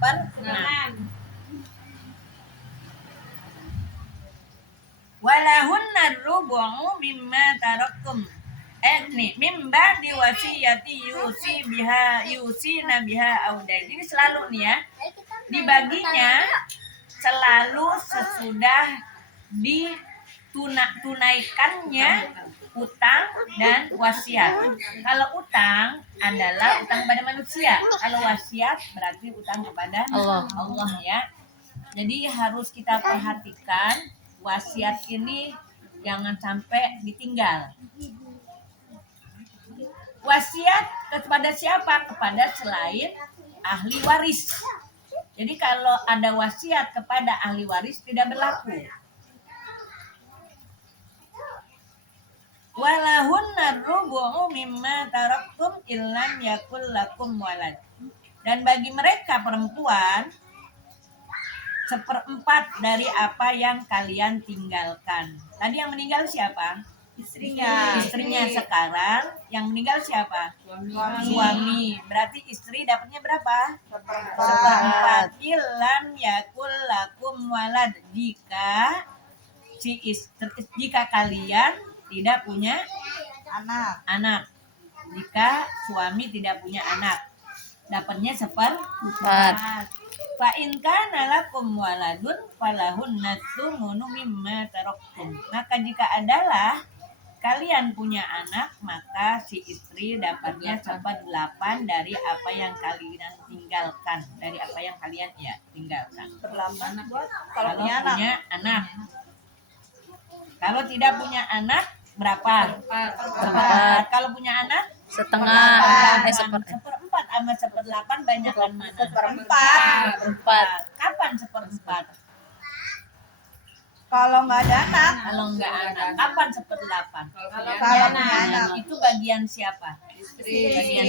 seper-6. Walahunna rubu'u mimma taraktum. Nih, mimba diwasiyati yusina biha audain. Ini selalu nih ya. Dibaginya selalu sesudah ditunaikannya utang dan wasiat. Kalau utang adalah utang pada manusia. Kalau wasiat berarti utang kepada Allah ya. Jadi harus kita perhatikan wasiat ini jangan sampai ditinggal. Wasiat kepada siapa? Kepada selain ahli waris. Jadi kalau ada wasiat kepada ahli waris tidak berlaku. Walahunna rubu'u mimma taraktum illam yakul lakum walad. Dan bagi mereka perempuan 1/4 dari apa yang kalian tinggalkan. Tadi yang meninggal siapa? Istrinya. Sekarang yang meninggal siapa? Suami. Berarti istri dapatnya berapa? 1/4. Illam yakul lakum walad. Jika kalian tidak punya anak. Jika suami tidak punya anak, dapatnya 1/4. Fa in kana lakum waladun falahunna tsumunu mimma taraktum. Maka jika adalah kalian punya anak, maka si istri dapatnya 1/8 dari apa yang kalian tinggalkan. Dari apa yang kalian tinggalkan. Kalau punya anak. Kalau tidak punya anak berapa? 1/4. Kalau punya anak setengah. 1/4 sama 1/8 banyakan mana? 1/4. Kapan 1/4? Kalau nggak ada anak. Kalau nggak anak, kapan 1/8? Kalau punya anak. Itu bagian siapa? Istri.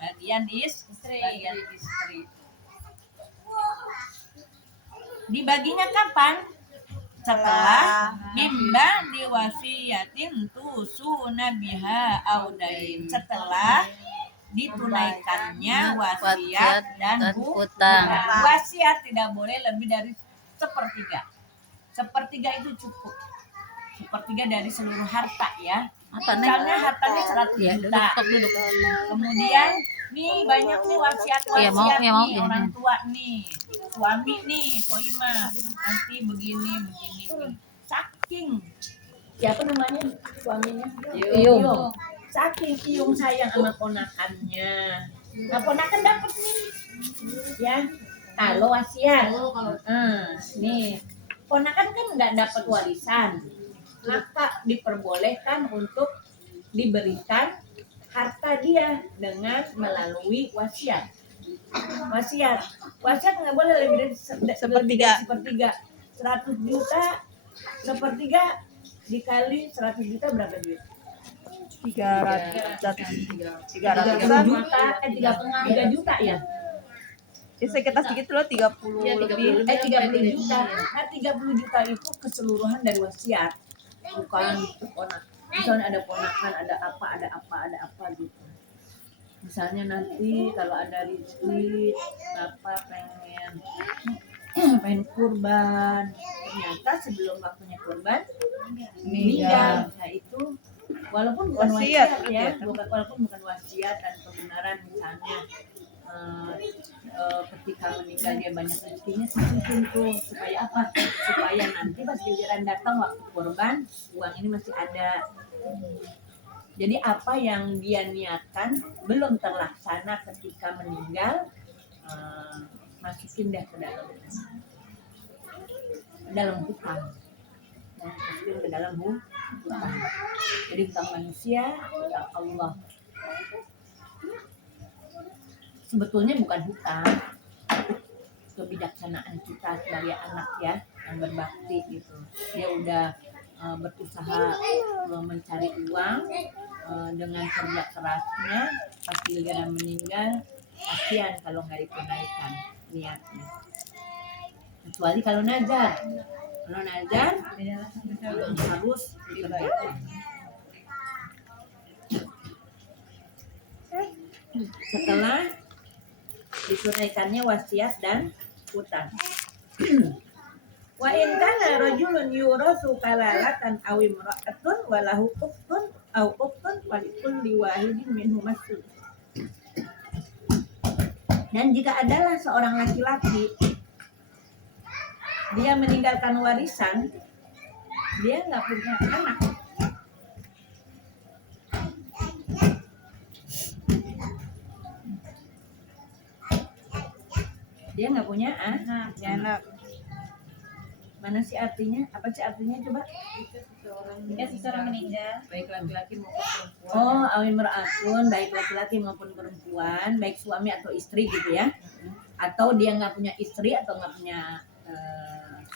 Bagian istri. Dibaginya kapan? Setelah mimba diwasiyatin tusuna biha audain. Setelah ditunaikannya wasiat dan hutang. Wasiat tidak boleh lebih dari 1/3. 1/3 itu cukup. 1/3 dari seluruh harta ya. Misalnya hartanya 100 juta. Kemudian nih banyak nih wasiat nih orang tua nih, suami nih, soima nanti begini. Saking siapa namanya suaminya? Iyung. Saking Iyung sayang sama ponakannya. Nah ponakan dapat nih, ya. Kalau wasiat, nih ponakan kan nggak dapat warisan, maka diperbolehkan untuk diberikan harta dia dengan melalui wasiat. Wasiat nggak boleh lebih dari 1/3. 100 juta 1/3 dikali 100 juta berapa duit? 300 juta ya? Sekitar segitu loh, 30 lebih. 30 juta. Nah 30 juta itu keseluruhan dari wasiat, bukan ponak. Misalnya ada ponakan, ada apa gitu. Misalnya nanti kalau ada rezeki, bapak pengen kurban, ternyata sebelum waktunya kurban meninggal. Nah itu walaupun bukan wasiat ya, walaupun bukan wasiat dan kebenaran misalnya ketika meninggal dia banyak rezekinya sisihin tuh supaya apa? Supaya nanti pas giliran datang waktu kurban uang ini masih ada. Jadi apa yang dia niatkan belum terlaksana ketika meninggal, masukin deh ke dalam hutang. Masukin ke dalam hutang. Jadi hutang manusia, hutang Allah. Sebetulnya bukan hutang, kebijaksanaan kita sebagai anak ya yang berbakti gitu. Dia udah berusaha mencari uang dengan kerja kerasnya, pas giliran meninggal kasihan kalau nggak ditunaikan niatnya. Kecuali kalau nazar harus ditunaikan. Setelah ditunaikannya wasiat dan utang. Wa in kana rajulun yurasu kalalatan aw imra'atun wa lahu ukhtun aw ukhtun falikulli wahidin minhum as-sudus. Dan jika adalah seorang laki-laki dia meninggalkan warisan, dia nggak punya anak, dia nggak punya anak. Mana sih artinya? Apa sih artinya coba? Seseorang meninggal. Baik laki-laki maupun perempuan. Oh, awimra'atun, baik laki-laki maupun perempuan, baik suami atau istri gitu ya. Atau dia nggak punya istri atau nggak punya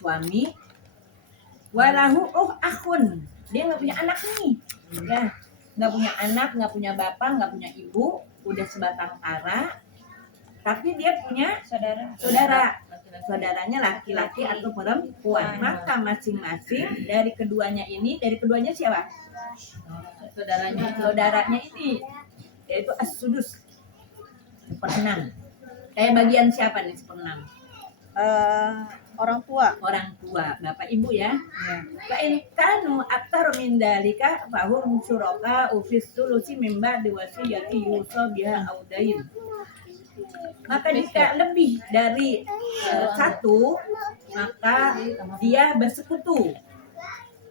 suami. Walahu akhun, dia nggak punya anak nih, ya, nggak punya anak, nggak punya bapak, nggak punya ibu, udah sebatang kara, tapi dia punya saudaranya laki-laki atau perempuan. Maka masing-masing dari keduanya siapa? Saudaranya ini, yaitu as-sudus, 1/6. Kayak bagian siapa nih 1/6? Orang tua. Bapak ibu ya. Fa in kanu aktar min dalika fahum syuraka ufis sulusi min ba'di wasiyati yusa biha audain. Maka jika lebih dari 1, maka dia bersekutu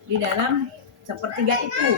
di dalam 1/3 itu.